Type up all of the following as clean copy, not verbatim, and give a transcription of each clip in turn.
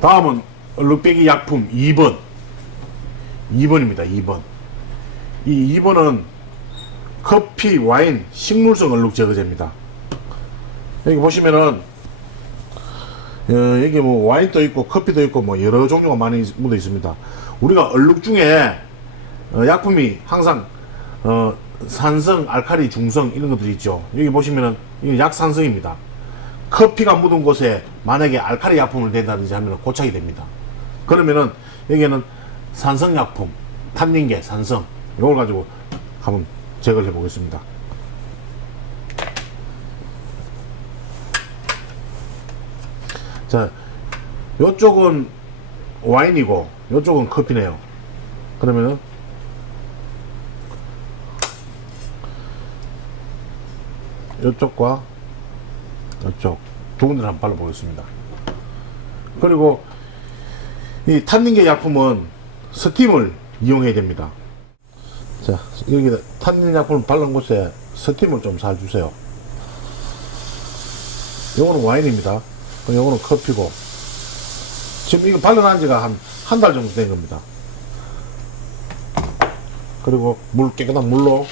다음은 얼룩배기 약품 2번. 2번입니다. 2번. 이 2번은 커피, 와인, 식물성 얼룩 제거제입니다. 여기 보시면은 여기 뭐 와인도 있고 커피도 있고 뭐 여러 종류가 많이 묻어 있습니다. 우리가 얼룩 중에 약품이 항상 산성, 알칼리, 중성 이런 것들이 있죠. 여기 보시면은 이게 약산성입니다. 커피가 묻은 곳에 만약에 알칼리 약품을 댄다든지 하면 고착이 됩니다. 그러면은 여기에는 산성 약품, 탄닌계, 산성 이걸 가지고 한번 제거를 해 보겠습니다. 자, 요쪽은 와인이고 요쪽은 커피네요. 그러면은 요쪽과 요쪽 두 군데를 한번 발라보겠습니다. 그리고 이 탄닌계 약품은 스팀을 이용해야 됩니다. 자, 여기 탄닌 약품을 바른 곳에 스팀을 좀 잘 주세요. 요거는 와인입니다. 요거는 커피고, 지금 이거 발라난 지가 한 달 정도 된 겁니다. 그리고 깨끗한 물로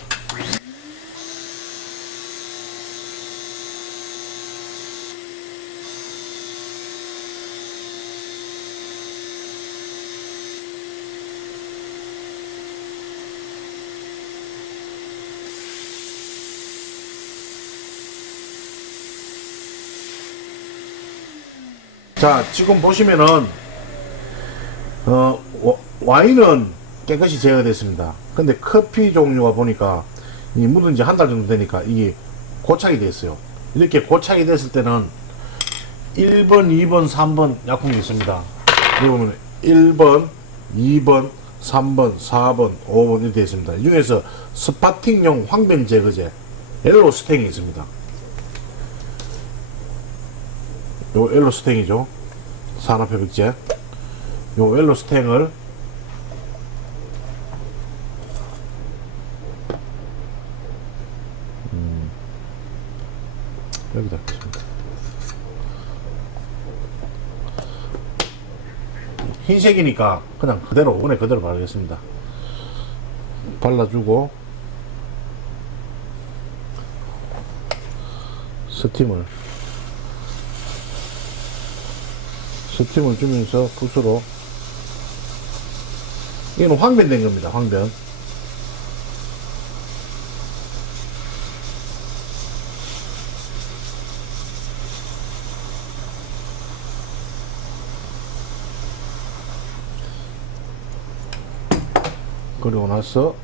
자, 지금 보시면은 와인은 깨끗이 제거됐습니다. 근데 커피 종류가 보니까 이 묻은 지 한 달 정도 되니까 이게 고착이 됐어요. 이렇게 고착이 됐을 때는 1번, 2번, 3번 약품이 있습니다. 여기 보면 1번, 2번, 3번, 4번, 5번 이렇게 되어 있습니다. 이 중에서 스파팅용 황변 제거제 엘로 스탱이 있습니다. 요 엘로 스탱이죠. 산화표백제. 요 엘로 스탱을 여기다 겠습니다. 흰색이니까 그냥 그대로 원에 그대로 바르겠습니다. 발라주고 스팀을 주면서 붓으로, 이거는 황변된 겁니다. 황변. 그리고 나서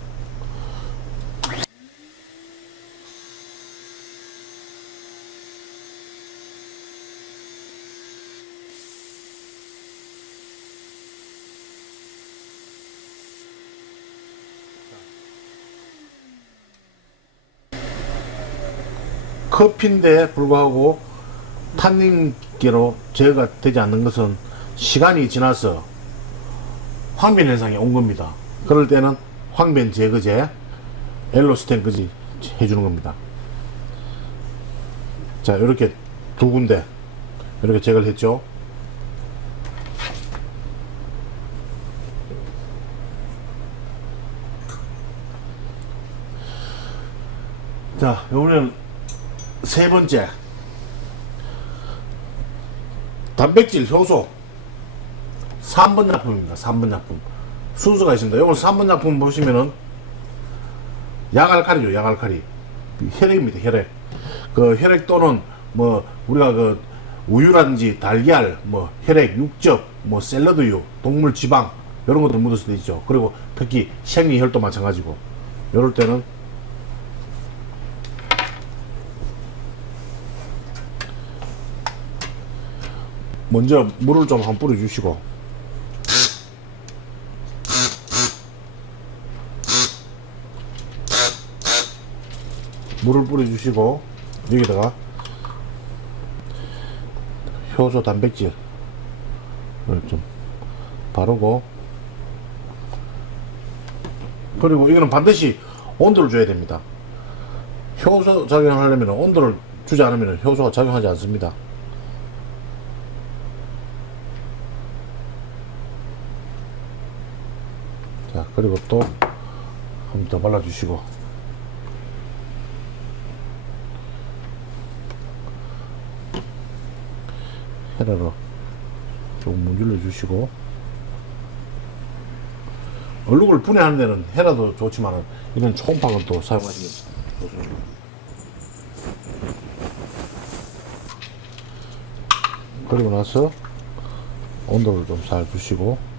커피인데 불구하고 탄닌계로 제거가 되지 않는 것은 시간이 지나서 황변 현상이 온 겁니다. 그럴 때는 황변 제거제 엘로스텐까지 해주는 겁니다. 자, 이렇게 두 군데 이렇게 제거를 했죠. 자, 이번에는 세 번째, 단백질 효소 3번 약품입니다. 3번 약품 순서가 있습니다. 이건 3번 약품 보시면은 약알칼리죠. 약알칼리 혈액입니다. 혈액. 그 혈액 또는 뭐 우리가 그 우유라든지 달걀, 뭐 혈액, 육즙, 뭐 샐러드유, 동물 지방 이런 것들 묻을 수도 있죠. 그리고 특히 생리혈도 마찬가지고, 이럴 때는 먼저 물을 좀 한번 뿌려주시고, 물을 뿌려주시고 여기다가 효소 단백질을 좀 바르고, 그리고 이거는 반드시 온도를 줘야 됩니다. 효소 작용하려면 온도를 주지 않으면 효소가 작용하지 않습니다. 자, 그리고 또 한 번 더 발라주시고, 헤라로 조금 문질러 주시고, 얼룩을 분해하는 데는 헤라도 좋지만 이런 초음파는 또 사용하시면 좋습니다. 그리고 나서 온도를 좀 잘 주시고,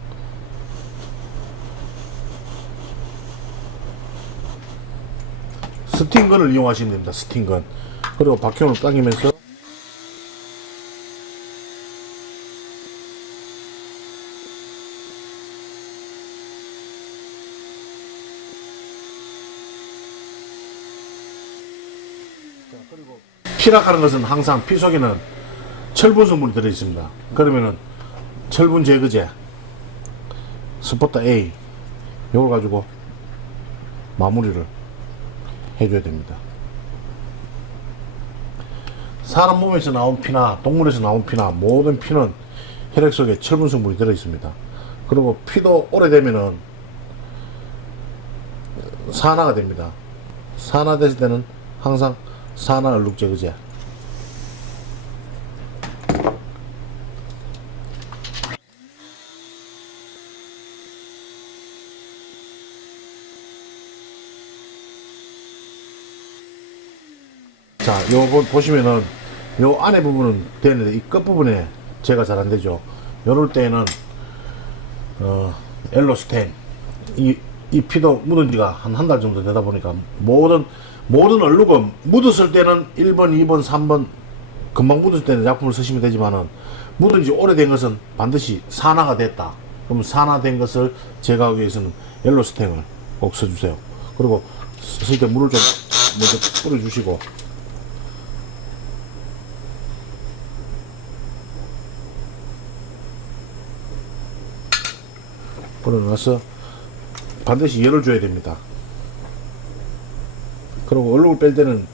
스팀건을 이용하시면 됩니다. 스팀건. 그리고 바퀴온을 당기면서 그리고 피락하는 것은 항상 피 속에는 철분 성분이 들어있습니다. 그러면은 철분 제거제 스포터 A 이걸 가지고 마무리를 해줘야 됩니다. 사람 몸에서 나온 피나 동물에서 나온 피나 모든 피는 혈액 속에 철분 성분이 들어있습니다. 그리고 피도 오래되면은 산화가 됩니다. 산화됐을 때는 항상 산화 얼룩 제거제. 자, 요거 보시면은 요 안에 부분은 되는데 이 끝부분에 제가 잘 안되죠. 요럴 때는 엘로스텐 이 피도 묻은 지가 한 달 정도 되다 보니까 모든 얼룩은 묻었을 때는 1번, 2번, 3번 금방 묻을 때는 약품을 쓰시면 되지만은 묻은 지 오래된 것은 반드시 산화가 됐다. 그럼 산화된 것을 제거하기 위해서는 엘로스텐을 꼭 써주세요. 그리고 쓸 때 물을 좀 먼저 뿌려주시고, 뿌려놔서 반드시 열을 줘야 됩니다. 그리고 얼룩을 뺄 때는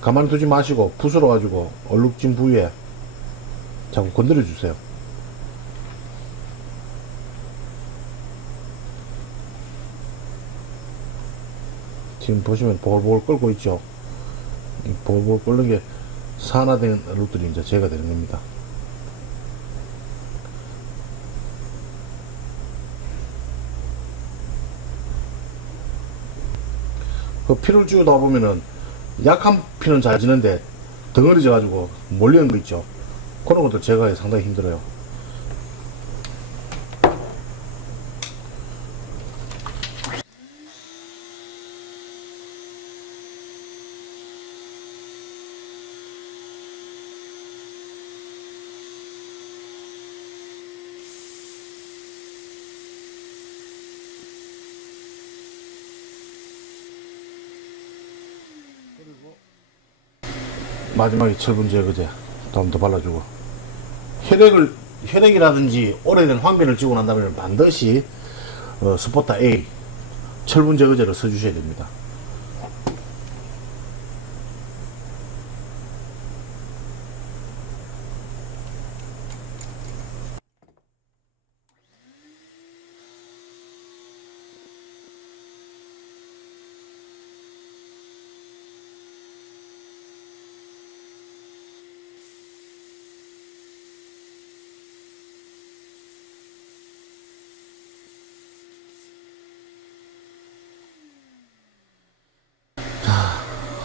가만히 두지 마시고 붓으로 가지고 얼룩진 부위에 자꾸 건드려 주세요. 지금 보시면 보글보글 끓고 있죠. 이 보글보글 끓는 게 산화된 얼룩들이 이제 제거되는 겁니다. 그 피를 주다 보면은 약한 피는 잘 지는데 덩어리 져가지고 몰리는 거 있죠. 그런 것도 제거하기 상당히 힘들어요. 그리고 마지막에 철분 제거제 좀 더 발라주고, 혈액이라든지 오래된 황변을 찌고 난 다음에 반드시 스포터 A 철분 제거제를 써주셔야 됩니다.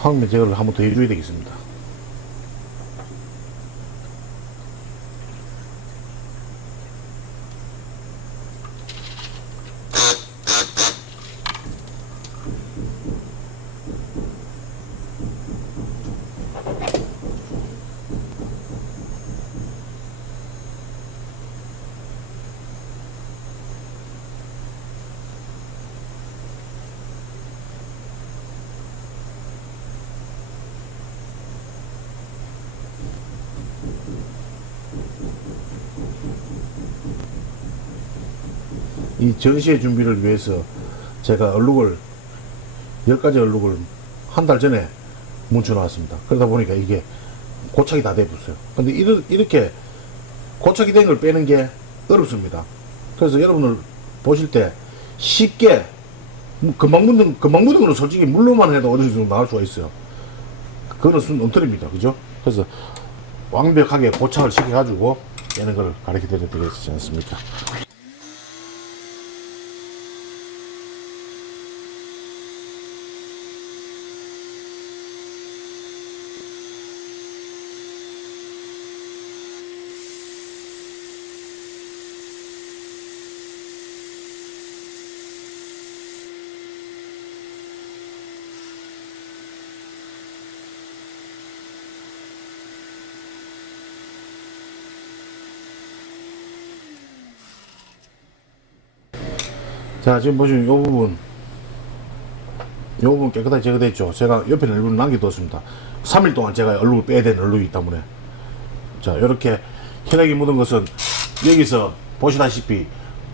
황변 제거를 한 번 더 해줘야 되겠습니다. 이 전시회 준비를 위해서 제가 얼룩을 10가지 얼룩을 한 달 전에 뭉쳐 놨습니다. 그러다 보니까 이게 고착이 다 돼 붙어요. 근데 이렇게 고착이 된 걸 빼는 게 어렵습니다. 그래서 여러분들 보실 때 쉽게 금방 묻는 거는 솔직히 물로만 해도 어느 정도 나올 수가 있어요. 그거는 순 엉터리입니다. 그죠? 그래서 완벽하게 고착을 시켜가지고 깨는 걸 가르쳐 드려야 되지 않습니까? 자, 지금 보시면 요 부분 깨끗하게 제거됐죠. 제가 옆에 얼룩을 남겨뒀습니다. 3일 동안 제가 얼룩을 빼야 되는 얼룩이기 때문에. 자, 이렇게 혈액이 묻은 것은 여기서 보시다시피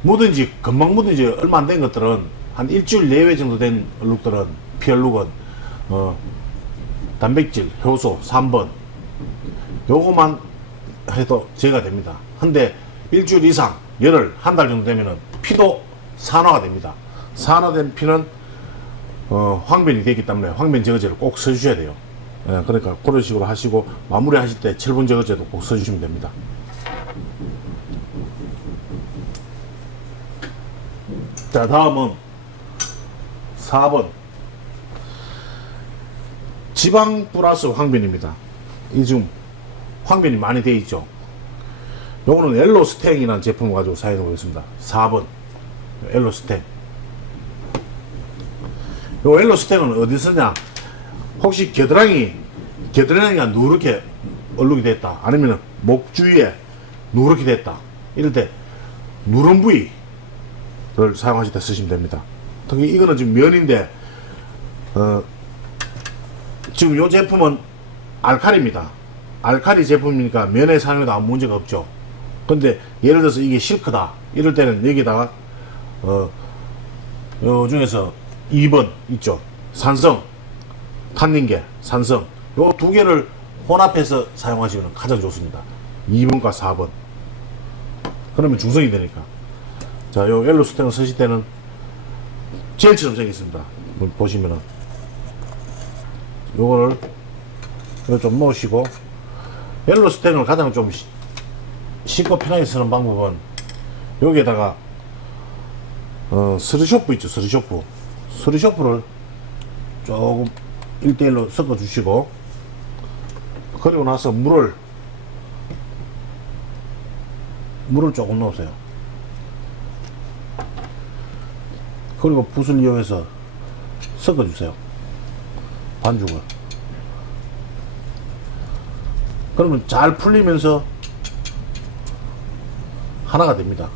묻은지 금방 묻은지 얼마 안 된 것들은 한 일주일 내외 정도 된 얼룩들은 피얼룩은 단백질, 효소, 3번 요거만 해도 제거가 됩니다. 근데 일주일 이상, 열흘, 한 달 정도 되면은 피도 산화가 됩니다. 산화된 피는 황변이 되기 때문에 황변 제거제를 꼭 써주셔야 돼요. 예, 그러니까 그런 식으로 하시고 마무리 하실 때 철분 제거제도 꼭 써주시면 됩니다. 자, 다음은 4번 지방 플러스 황변입니다. 이 지금 황변이 많이 되어 있죠. 요거는 엘로스탱이라는 제품을 가지고 사용하고 있습니다. 4번 엘로스탱. 요 엘로스탱은 어디 쓰냐? 혹시 겨드랑이가 누렇게 얼룩이 됐다, 아니면 목 주위에 누렇게 됐다, 이럴 때 누런 부위를 사용하실 때 쓰시면 됩니다. 특히 이거는 지금 면인데 지금 요 제품은 알칼리입니다. 알칼리 제품이니까 면에 사용해도 아무 문제가 없죠. 근데 예를 들어서 이게 실크다 이럴 때는 여기다가 요 중에서 2번 있죠. 산성, 칸닌게, 산성 요 두 개를 혼합해서 사용하시면 가장 좋습니다. 2번과 4번. 그러면 중성이 되니까. 자, 요 엘로스텐을 쓰실 때는 젤처럼 생겼습니다. 보시면은 요거를 좀 넣으시고, 엘로스텐을 가장 좀 쉽고 편하게 쓰는 방법은 여기에다가 스리쇼프 있죠. 스리쇼프를 조금 1대1로 섞어 주시고, 그리고 나서 물을 조금 넣으세요. 그리고 붓을 이용해서 섞어 주세요. 반죽을. 그러면 잘 풀리면서 하나가 됩니다.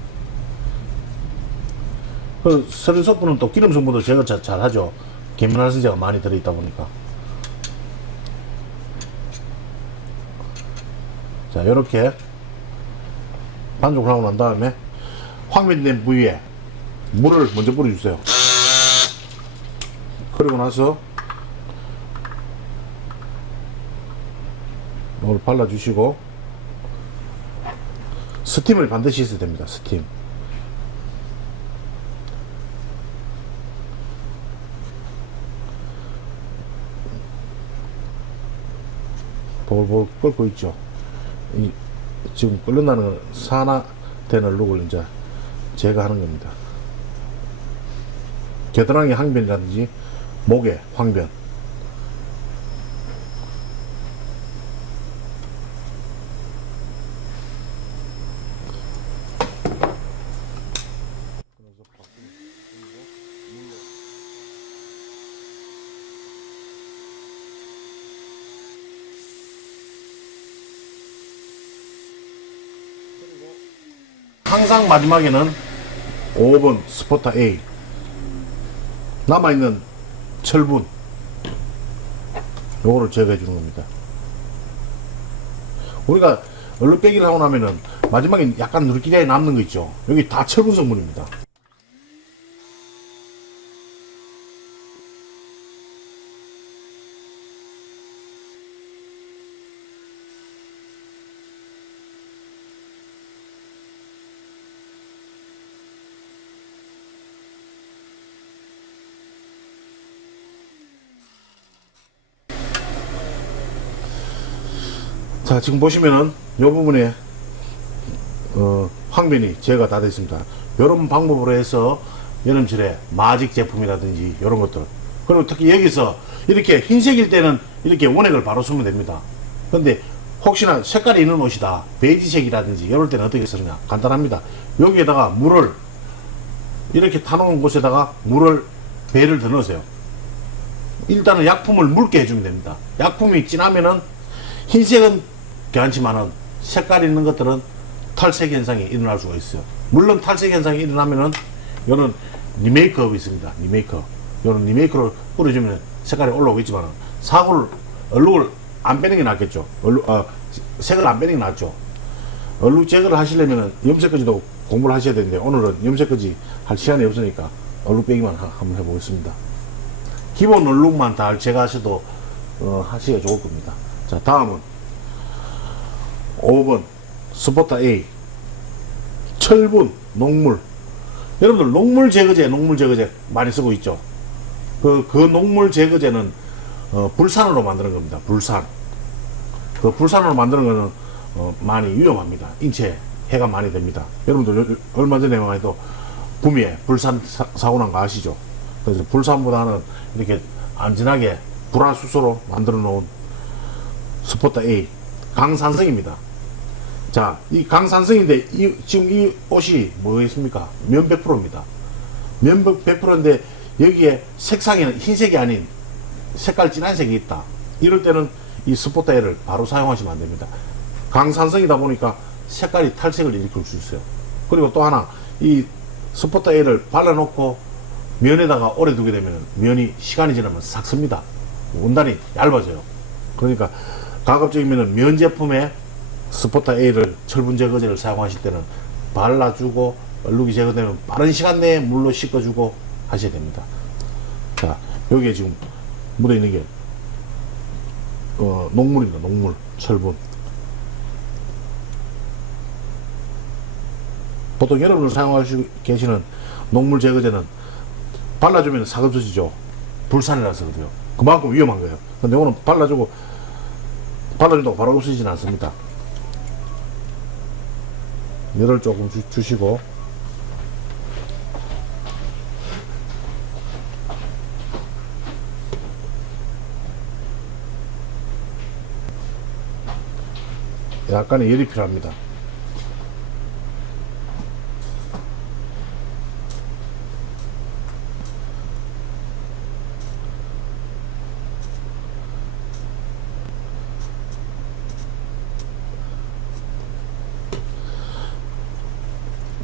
그 스리소프는 또 기름 성분도 제거 잘 하죠. 계면활성제가 많이 들어있다 보니까. 자, 이렇게 반죽을 하고 난 다음에 황면된 부위에 물을 먼저 뿌려주세요. 그리고 나서 이걸 발라주시고, 스팀을 반드시 있어야 됩니다. 스팀. 볼볼 끓고 있죠. 지금 끓는다는 산화된 얼룩을 이제 제거하는 겁니다. 겨드랑이 황변이라든지 목에 황변. 항상 마지막에는 5번 스포타 A, 남아있는 철분, 요거를 제거해 주는 겁니다. 우리가 얼룩 빼기를 하고 나면은 마지막에 약간 누르기리에 남는 거 있죠. 여기 다 철분 성분입니다. 자, 지금 보시면은 요 부분에 황변이 제거가 다 됐습니다. 이런 방법으로 해서 여름철에 마직 제품이라든지 이런 것들, 그리고 특히 여기서 이렇게 흰색일 때는 이렇게 원액을 바로 쓰면 됩니다. 근데 혹시나 색깔이 있는 옷이다, 베이지색이라든지 이럴 때는 어떻게 쓰느냐, 간단합니다. 여기에다가 물을 이렇게 타놓은 곳에다가 물을 배를 더 넣으세요. 일단은 약품을 묽게 해주면 됩니다. 약품이 진하면은 흰색은 괜찮지만은 색깔 있는 것들은 탈색 현상이 일어날 수가 있어요. 물론 탈색 현상이 일어나면은 이런 리메이크업이 있습니다. 리메이크업, 이런 리메이크를 뿌려주면 색깔이 올라오겠지만 사고를, 얼룩을 안 빼는 게 낫겠죠. 색을 안 빼는 게 낫죠. 얼룩 제거를 하시려면 염색까지도 공부를 하셔야 되는데 오늘은 염색까지 할 시간이 없으니까 얼룩 빼기만 한번 해보겠습니다. 기본 얼룩만 다 제거하셔도 하시기가 좋을 겁니다. 자, 다음은 5번 스포타 A 철분, 녹물. 여러분들 녹물 제거제 많이 쓰고 있죠. 그 녹물 제거제는 불산으로 만드는 겁니다. 불산. 그 불산으로 만드는 거는 많이 위험합니다. 인체에 해가 많이 됩니다. 여러분들 얼마 전에만 해도 구미에 불산 사고 난 거 아시죠? 그래서 불산보다는 이렇게 안전하게 불화수소로 만들어 놓은 스포타 A 강산성입니다. 자, 이 강산성인데 지금 이 옷이 뭐겠습니까? 면 100%입니다. 면 100%인데 여기에 색상에는 흰색이 아닌 색깔 진한 색이 있다. 이럴 때는 이 스포타 A를 바로 사용하시면 안 됩니다. 강산성이다 보니까 색깔이 탈색을 일으킬 수 있어요. 그리고 또 하나, 이 스포타 A를 발라놓고 면에다가 오래 두게 되면 면이 시간이 지나면 싹 씁니다. 원단이 얇아져요. 그러니까 가급적이면 면 제품에 스포타 A를 철분 제거제를 사용하실 때는 발라주고 얼룩이 제거되면 빠른 시간 내에 물로 씻어주고 하셔야 됩니다. 자, 여기에 지금 묻어있는 게 녹물입니다. 녹물, 철분. 보통 여러분들 사용하시고 계시는 녹물 제거제는 발라주면 싹 없어지죠. 불산이라서 그래요. 그만큼 위험한 거예요. 근데 오늘 발라준다고 바로 없어지진 않습니다. 열을 조금 주시고, 약간의 열이 필요합니다.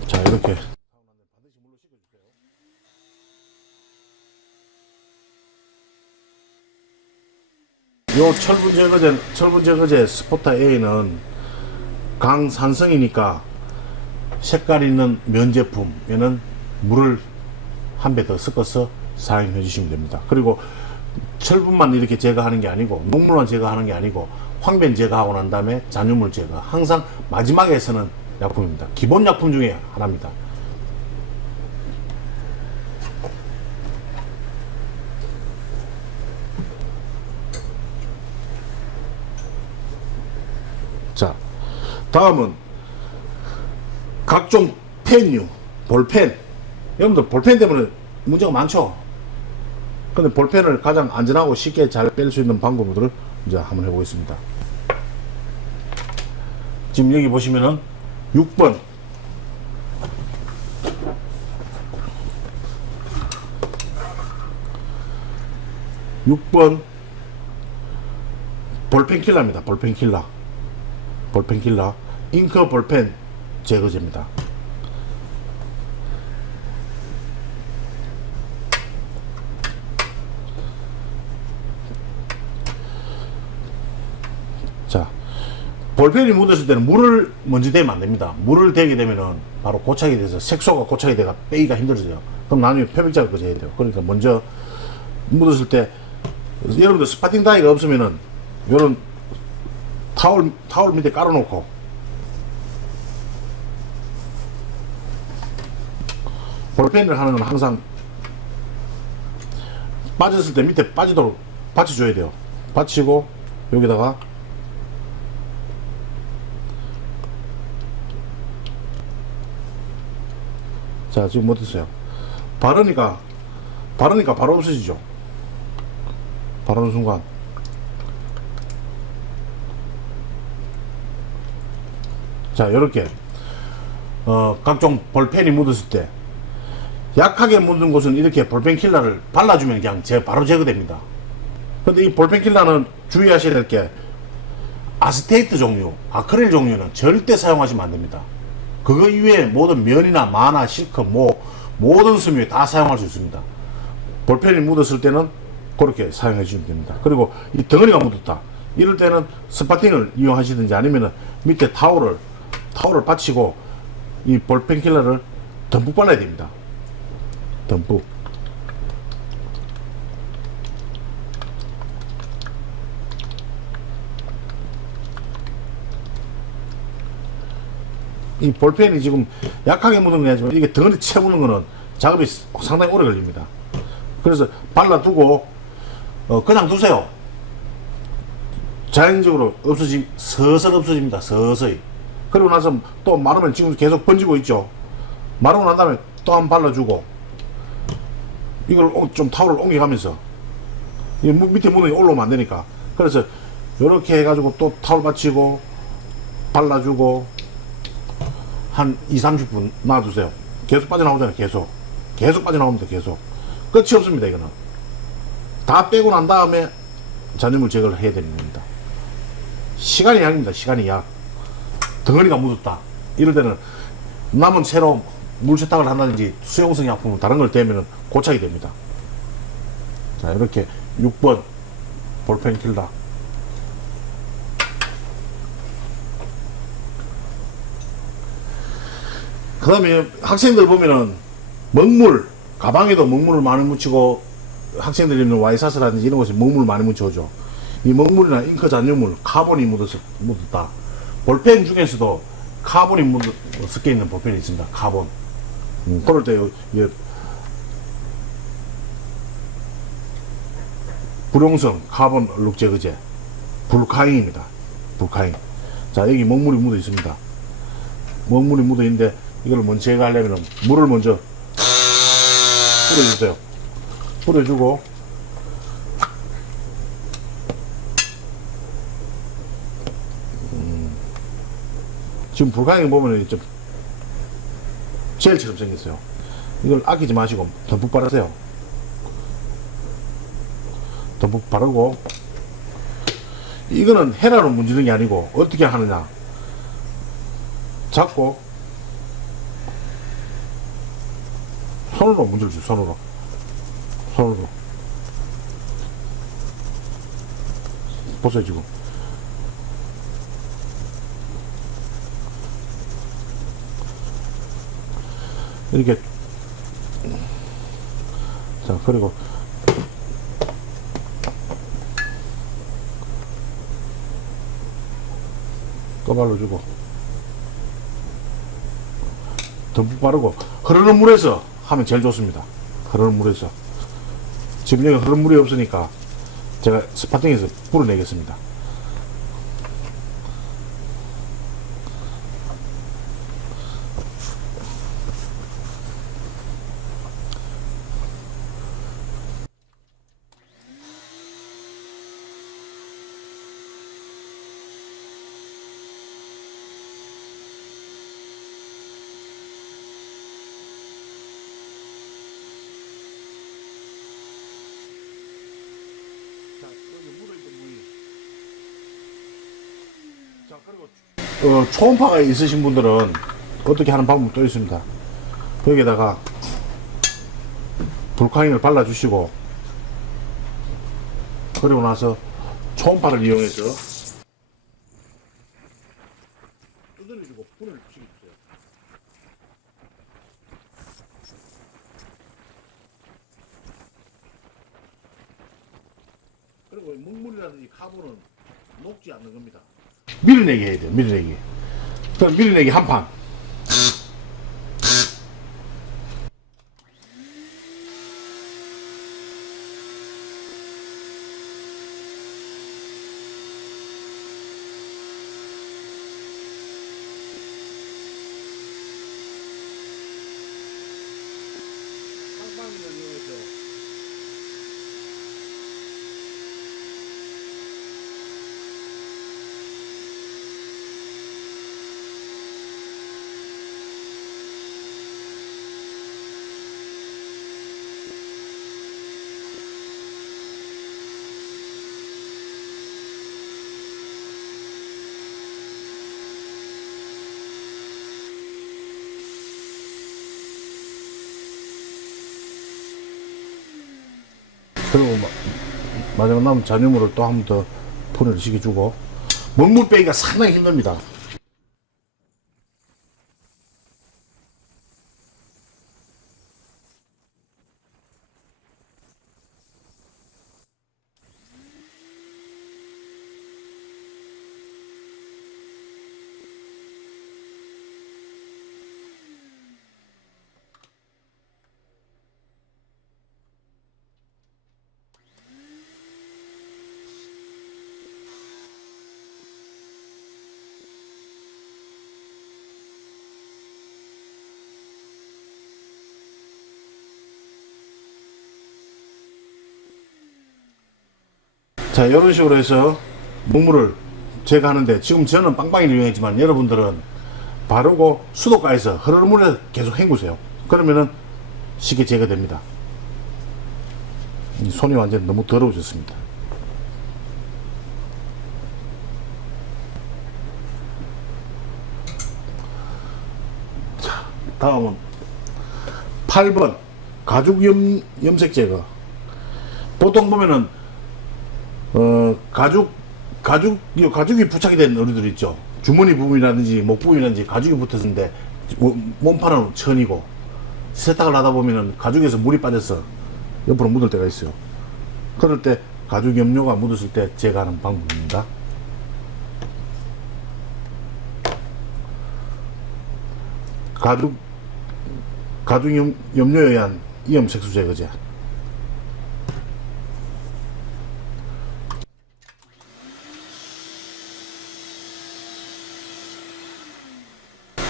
자, 이렇게 요 철분 제거제 스포타 A는 강산성이니까 색깔 있는 면 제품에는 물을 한 배 더 섞어서 사용해 주시면 됩니다. 그리고 철분만 이렇게 제거하는 게 아니고, 녹물만 제거하는 게 아니고, 황변 제거하고 난 다음에 잔유물 제거, 항상 마지막에 쓰는 약품입니다. 기본 약품 중에 하나입니다. 자, 다음은 각종 펜류, 볼펜. 여러분들 볼펜 때문에 문제가 많죠. 근데 볼펜을 가장 안전하고 쉽게 잘 뺄 수 있는 방법들을 이제 한번 해보겠습니다. 지금 여기 보시면은 6번 볼펜 킬러입니다. 볼펜 킬러 잉크 볼펜 제거제입니다. 자, 볼펜이 묻었을 때는 물을 먼저 대면 안 됩니다. 물을 대게 되면은 바로 고착이 돼서 색소가 고착이 돼가 빼기가 힘들어져요. 그럼 나중에 표백작업까지 해야 돼요. 그러니까 먼저 묻었을 때, 여러분들 스파팅 다이가 없으면은 요런 타올 밑에 깔아놓고 볼펜을 하는 건 항상 빠졌을 때 밑에 빠지도록 받쳐줘야 돼요. 받치고 여기다가 자, 지금 어떠세요? 바르니까 바로 없어지죠. 바르는 순간. 자, 이렇게 각종 볼펜이 묻었을 때 약하게 묻은 곳은 이렇게 볼펜 킬러를 발라주면 그냥 바로 제거됩니다. 근데 이 볼펜 킬러는 주의하셔야 될 게 아스테이트 종류, 아크릴 종류는 절대 사용하시면 안 됩니다. 그거 이외에 모든 면이나 마나, 실크, 모든 섬유에 다 사용할 수 있습니다. 볼펜이 묻었을 때는 그렇게 사용해 주시면 됩니다. 그리고 이 덩어리가 묻었다. 이럴 때는 스파팅을 이용하시든지 아니면 밑에 타올을 받치고 이 볼펜 킬러를 듬뿍 발라야 됩니다. 듬뿍. 이 볼펜이 지금 약하게 묻은 게 아니지만 이게 덩어리 채우는 거는 작업이 상당히 오래 걸립니다. 그래서 발라두고 그냥 두세요. 자연적으로 서서히 없어집니다. 서서히. 그리고 나서 또 마르면 지금 계속 번지고 있죠. 마르고 난 다음에 또 한 번 발라주고 이걸 좀 타올을 옮겨가면서 밑에 묻은 게 올라오면 안 되니까. 그래서 이렇게 해가지고 또 타올 받치고 발라주고 한 2-30분 놔두세요. 계속 빠져나오잖아요. 계속 빠져나옵니다. 계속 끝이 없습니다. 이거는 다 빼고 난 다음에 잔여물 제거를 해야 되는 겁니다. 시간이 약입니다. 시간이 약. 덩어리가 묻었다 이럴 때는 남은 새로 물 세탁을 한다든지 수용성 약품 다른 걸 대면 고착이 됩니다. 자, 이렇게 6번 볼펜 킬러. 그 다음에 학생들 보면은 먹물, 가방에도 먹물을 많이 묻히고 학생들이 입는 와이사스라든지 이런 것에 먹물을 많이 묻혀오죠. 이 먹물이나 잉크 잔여물, 카본이 묻었다. 볼펜 중에서도 카본이 섞여 있는 볼펜이 있습니다. 카본. 그럴 때 불용성 카본 얼룩 제거제 불카잉입니다. 불카잉. 자, 여기 먹물이 묻어 있습니다. 먹물이 묻어 있는데 이걸 먼저 제거하려면 물을 먼저 뿌려주세요. 뿌려주고 지금 불카잉 보면 좀 젤처럼 생겼어요. 이걸 아끼지 마시고 듬뿍 바르세요. 듬뿍 바르고 이거는 헤라로 문지르는 게 아니고 어떻게 하느냐, 잡고 손으로 문질러주세요. 손으로 보세요. 지금 이렇게. 자, 그리고 꺼발로주고 듬뿍 바르고 흐르는 물에서 하면 제일 좋습니다. 흐르는 물에서. 지금 여기 흐르는 물이 없으니까 제가 스파팅에서 불어내겠습니다. 자, 그리고 초음파가 있으신 분들은 어떻게 하는 방법도 있습니다. 여기에다가 불카잉을 발라주시고 그리고 나서 초음파를 이용해서 두드려주고 불을 붙여주세요. 그리고 먹물이라든지 카본은 녹지 않는 겁니다. 밀어내기 해야 돼요. 밀어내기. 그럼 밀어내기 한 판. 마지막 남은 잔유물을 또 한 번 더 분해를 시켜주고, 먹물 빼기가 상당히 힘듭니다. 자, 이런 식으로 해서 먹물을 제거하는데, 지금 저는 빵빵이를 이용했지만 여러분들은 바르고 수도가에서 흐르는 물에 계속 헹구세요. 그러면은 쉽게 제거됩니다. 이 손이 완전 너무 더러워졌습니다. 자, 다음은 8번 가죽 염색 제거. 보통 보면은 가죽이 부착이 된 의류들 있죠. 주머니 부분이라든지 목 부분이라든지 가죽이 붙었는데 몸판은 천이고, 세탁을 하다 보면은 가죽에서 물이 빠져서 옆으로 묻을 때가 있어요. 그럴 때 가죽 염료가 묻었을 때 제거하는 방법입니다. 가죽 염료에 의한 이염 색소 제거제.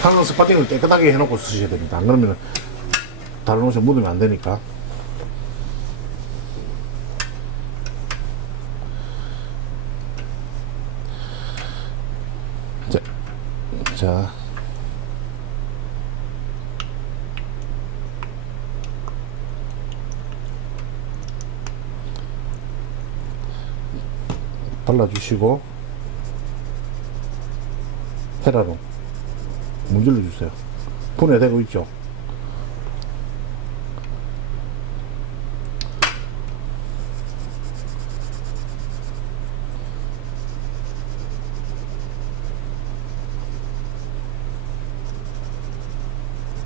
항상 스파팅을 깨끗하게 해놓고 쓰셔야 됩니다. 안 그러면 다른 옷에 묻으면 안 되니까. 자. 발라주시고, 헤라로 문질러 주세요. 분해되고 있죠.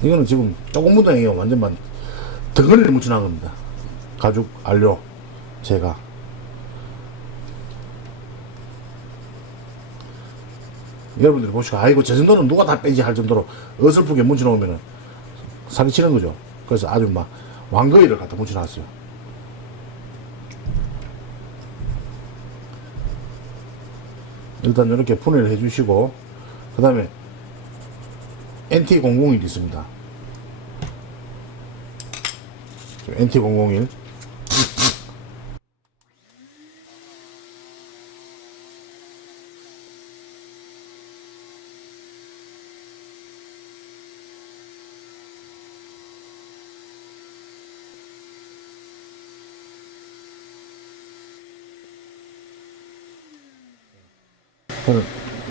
이거는 지금 조금 묻어요. 완전만 덩어리를 묻혀놓은 겁니다. 가죽 안료 제가. 여러분들이 보시고, 아이고 저 정도는 누가 다 빼지 할 정도로 어설프게 묻혀놓으면 사기치는 거죠. 그래서 아주 막 왕거이를 갖다 묻혀놨어요. 일단 이렇게 분해를 해주시고, 그 다음에 NT001 있습니다. NT001.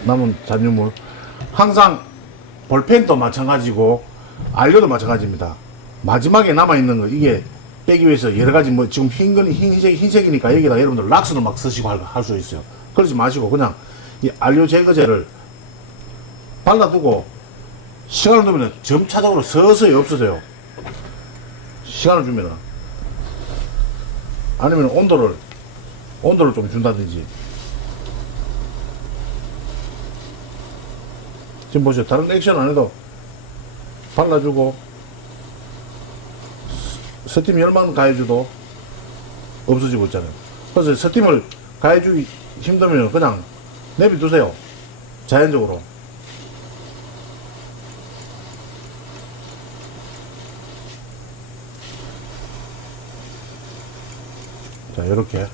남은 잔유물, 항상 볼펜도 마찬가지고 알료도 마찬가지입니다. 마지막에 남아있는 거, 이게 빼기 위해서 여러가지, 뭐 지금 흰색이니까 여기다 여러분들 락스도 막 쓰시고 할 수 있어요. 그러지 마시고 그냥 이 알료 제거제를 발라두고 시간을 두면 점차적으로 서서히 없어져요. 시간을 주면은. 아니면 온도를 좀 준다든지. 지금 보세요. 다른 액션 안 해도 발라주고 스팀 열만 가해줘도 없어지고 있잖아요. 그래서 스팀을 가해주기 힘들면 그냥 내비두세요. 자연적으로. 자, 요렇게.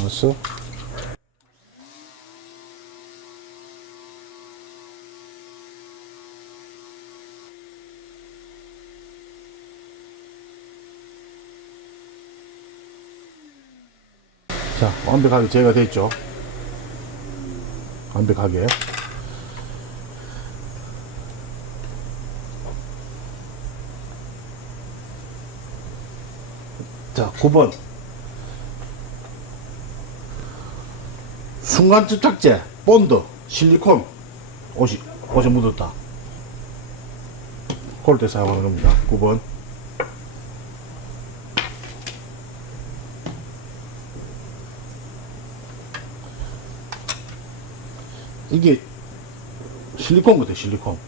넣었어. 자, 완벽하게 제거가 됐죠. 완벽하게. 자, 9번. 순간 접착제, 본드, 실리콘, 옷에 묻었다. 그럴 때 사용하는 겁니다. 9번. 이게 실리콘 같아요, 실리콘.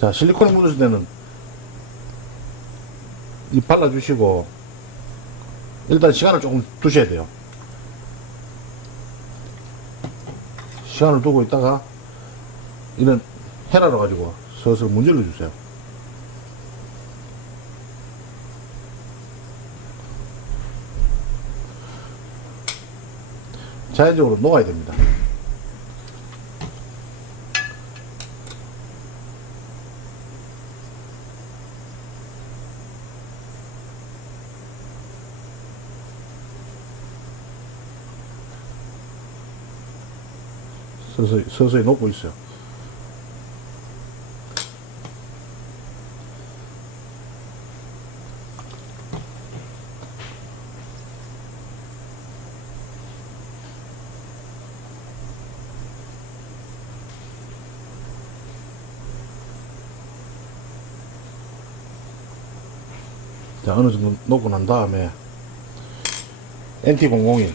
자, 실리콘이 묻었을 때는 이 발라주시고, 일단 시간을 조금 두셔야 돼요. 시간을 두고 있다가, 이런 헤라로 가지고 슬슬 문질러 주세요. 자연적으로 녹아야 됩니다. 서서히 녹고 있어요. 자, 어느 정도 녹고 난 다음에 NT001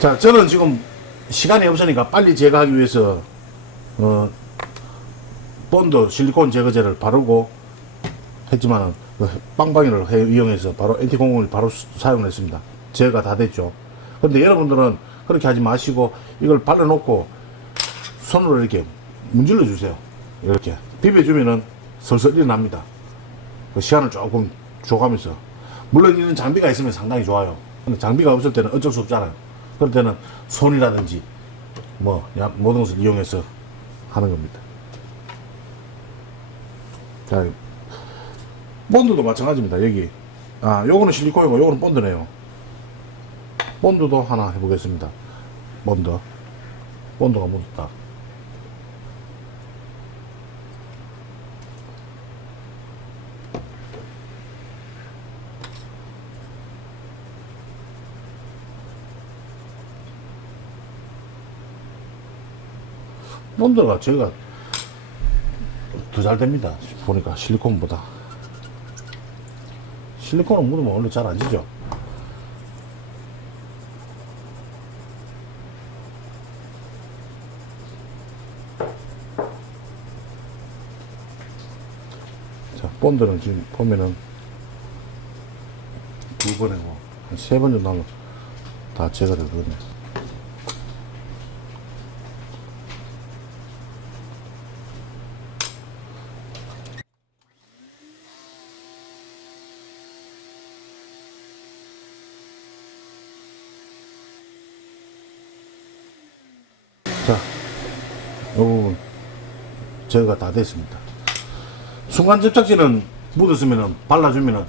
자, 저는 지금 시간이 없으니까 빨리 제거하기 위해서 본드 실리콘 제거제를 바르고 했지만 빵빵이를 이용해서 바로 NT001 바로 사용을 했습니다. 제거가 다 됐죠. 근데 여러분들은 그렇게 하지 마시고 이걸 발라놓고 손으로 이렇게 문질러 주세요. 이렇게 비벼주면은 슬슬 일어납니다. 그 시간을 조금 줘가면서, 물론 이런 장비가 있으면 상당히 좋아요. 근데 장비가 없을 때는 어쩔 수 없잖아요. 그럴 때는 손이라든지 뭐 모든 것을 이용해서 하는 겁니다. 자, 본드도 마찬가지입니다. 여기 요거는 실리콘이고 요거는 본드네요. 본드도 하나 해보겠습니다. 본드가 묻었다. 본드가 제가 더 잘 됩니다. 보니까 실리콘보다. 실리콘은 묻으면 원래 잘 안 지죠. 자, 본드는 지금 보면은 2번이고 한 3번 정도 하면 다 제거되거든요. 자, 이 부분 제거가 다 됐습니다. 순간 접착제는 묻었으면 발라주면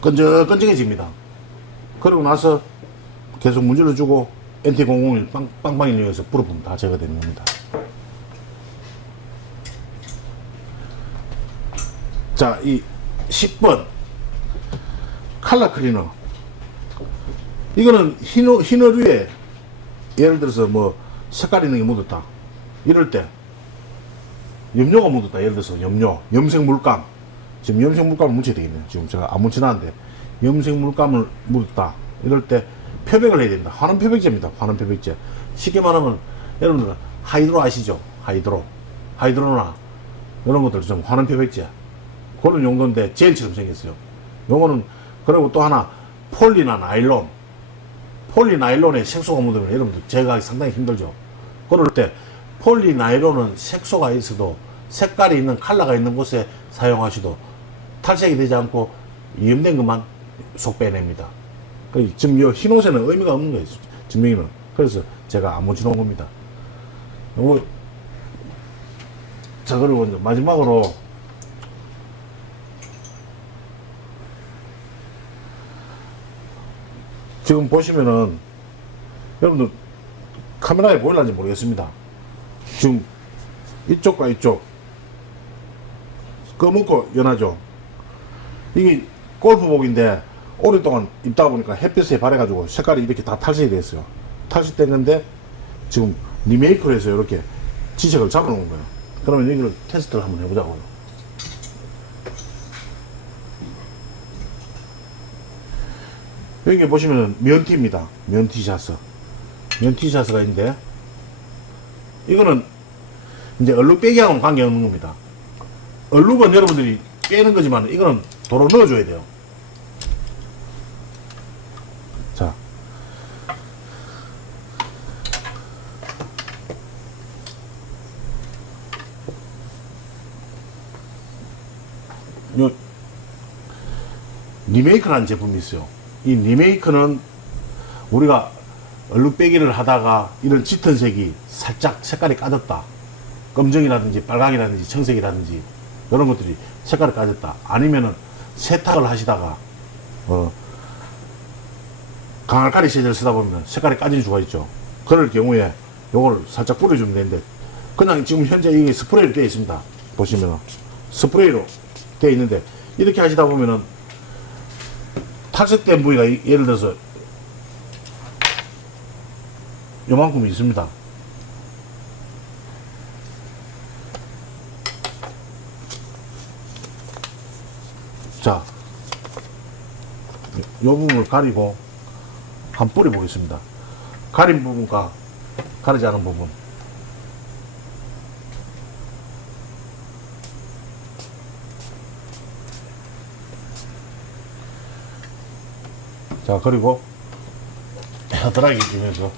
끈적끈적해집니다. 그러고 나서 계속 문질러주고 NT001 빵빵이를 이용해서 불어보면 다 제거되는 겁니다. 자, 이 10번 칼라 클리너, 이거는 흰 어류에 예를 들어서 뭐 색깔 있는 게 묻었다 이럴 때, 염료가 묻었다 예를 들어서 염색 물감, 지금 염색 물감을 묻혀야 되겠네요. 지금 제가 안 묻혀놨는데 염색 물감을 묻었다 이럴 때 표백을 해야 됩니다. 환원 표백제입니다. 환원 표백제. 쉽게 말하면 여러분들 하이드로 아시죠? 하이드로나 이런 것들 좀 환원 표백제 그런 용도인데 젤처럼 생겼어요. 요거는, 그리고 또 하나 폴리나일론에 색소가 묻으면 여러분들 제거하기 상당히 힘들죠. 그럴 때 폴리나일론은 색소가 있어도 색깔이 있는 컬러가 있는 곳에 사용하셔도 탈색이 되지 않고 위험된 것만 속 빼냅니다. 지금 이 흰 옷에는 의미가 없는 거예요. 증명이는. 그래서 제가 안 묻혀놓은 겁니다. 요거 자, 그리고 이제 마지막으로 지금 보시면은 여러분들 카메라에 보일는지 모르겠습니다. 지금 이쪽과 이쪽 검은고 연하죠. 이게 골프복인데 오랫동안 입다 보니까 햇빛에 발해가지고 색깔이 이렇게 다 탈색이 됐어요. 탈색된 건데 지금 리메이크를 해서 이렇게 지색을 잡아놓은 거예요. 그러면 이걸 테스트를 한번 해보자고요. 여기 보시면은 면티입니다. 면티샤스. 면티샤스가 있는데 이거는 이제 얼룩 빼기하고는 관계없는 겁니다. 얼룩은 여러분들이 빼는 거지만 이거는 도로 넣어줘야 돼요. 자, 요 리메이크라는 제품이 있어요. 이 리메이크는 우리가 얼룩 빼기를 하다가 이런 짙은 색이 살짝 색깔이 까졌다. 검정이라든지 빨강이라든지 청색이라든지 이런 것들이 색깔이 까졌다. 아니면은 세탁을 하시다가 강알칼리 세제를 쓰다 보면 색깔이 까질 수가 있죠. 그럴 경우에 요걸 살짝 뿌려주면 되는데 그냥 지금 현재 이게 스프레이로 되어 있습니다. 보시면은 스프레이로 되어 있는데 이렇게 하시다 보면은 탈색된 부위가 예를 들어서 요만큼 있습니다. 자, 요 부분을 가리고 한번 뿌려 보겠습니다. 가린 부분과 가리지 않은 부분. 자, 그리고 헤어드라이기 중에서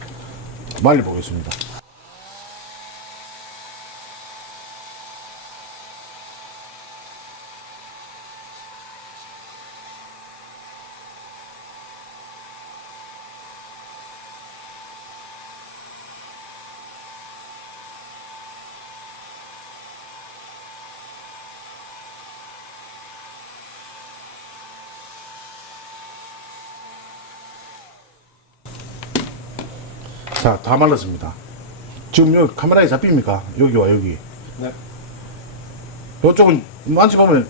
말려 보겠습니다. 자, 다 말랐습니다. 지금 여기 카메라에 잡힙니까? 여기와 여기. 네. 이쪽은 만져보면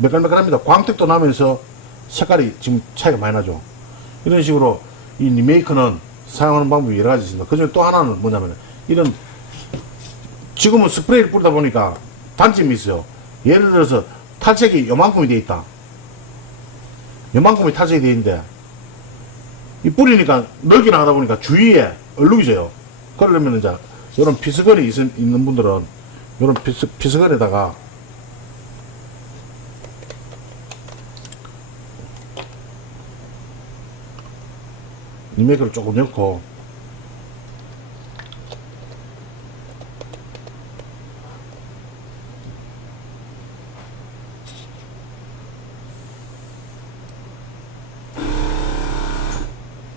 매끌매끌합니다. 광택도 나면서 색깔이 지금 차이가 많이 나죠. 이런 식으로 이 리메이크는 사용하는 방법이 여러 가지 있습니다. 그 중에 또 하나는 뭐냐면 이런 지금은 스프레이를 뿌리다 보니까 단점이 있어요. 예를 들어서 탈색이 요만큼이 되어 있다. 요만큼이 탈색이 되어 있는데 이 뿌리니까 넓게 나가다 보니까 주위에 얼룩이 져요. 그러려면 이제 이런 피스건이 있는 분들은 이런 피스건에다가 리메이크를 조금 넣고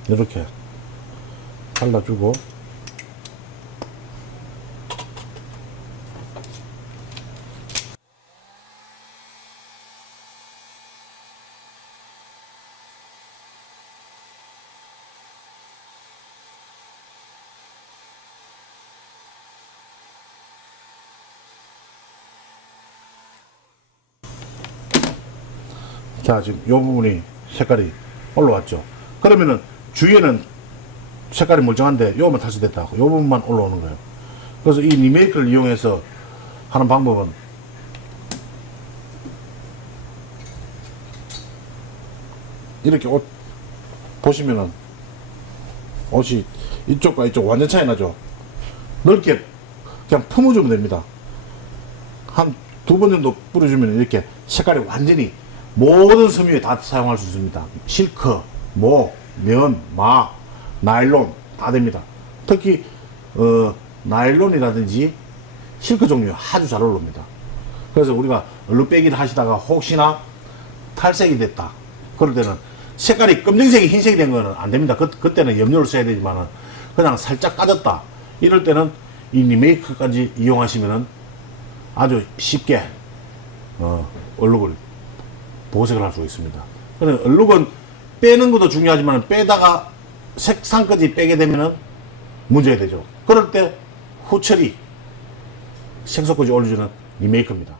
이렇게 발라주고 자, 지금 이 부분이 색깔이 올라왔죠. 그러면은 주위에는 색깔이 멀쩡한데 요것만 탈색됐다 하고 요 부분만 올라오는 거예요. 그래서 이 리메이크를 이용해서 하는 방법은 이렇게 옷 보시면은 옷이 이쪽과 이쪽 완전 차이 나죠. 넓게 그냥 품어주면 됩니다. 한 2번 정도 뿌려주면 이렇게 색깔이 완전히 모든 섬유에 다 사용할 수 있습니다. 실크, 모, 면, 마, 나일론 다 됩니다. 특히 나일론이라든지 실크 종류 아주 잘 어울립니다. 그래서 우리가 얼룩 빼기를 하시다가 혹시나 탈색이 됐다 그럴 때는 색깔이 검정색이 흰색이 된 거는 안 됩니다. 그때는 염료를 써야 되지만은 그냥 살짝 까졌다 이럴 때는 이 리메이크까지 이용하시면은 아주 쉽게 얼룩을 보색을 할 수 있습니다. 그래서 얼룩은 빼는 것도 중요하지만 빼다가 색상까지 빼게 되면은 문제가 되죠. 그럴 때 후처리 색소까지 올려주는 리메이크입니다.